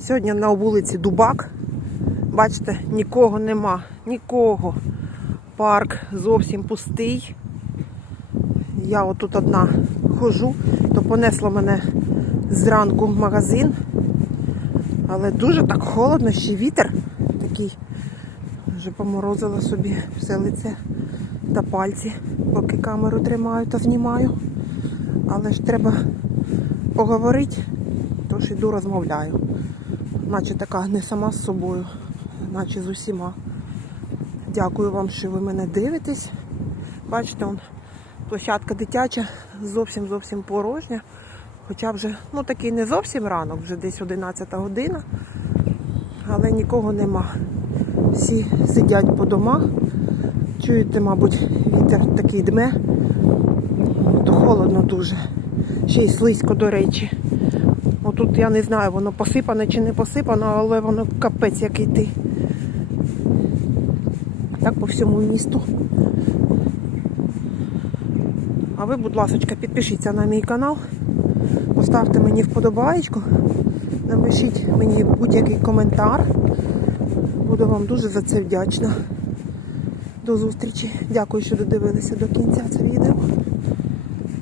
Сьогодні на вулиці Дубак. Бачите, нікого нема. Нікого. Парк зовсім пустий. Я отут одна хожу, то понесло мене зранку в магазин. Але дуже так холодно, ще вітер такий. Вже поморозила собі все лице та пальці, поки камеру тримаю та знімаю. Але ж треба поговорити, тож іду розмовляю. Наче така не сама з собою, наче з усіма. Дякую вам, що ви мене дивитесь. Бачите, он, площадка дитяча зовсім зовсім порожня. Хоча вже ну такий не зовсім ранок, вже десь 11 година, але нікого нема. Всі сидять по домах. Чуєте, мабуть, вітер такий дме, то холодно дуже. Ще й слизько, до речі. Отут я не знаю, воно посипане чи не посипано, але воно капець як йти. Так по всьому місту. А ви, будь ласка, підпишіться на мій канал, поставте мені вподобаєчку, напишіть мені будь-який коментар. Буду вам дуже за це вдячна. До зустрічі. Дякую, що додивилися до кінця це відео.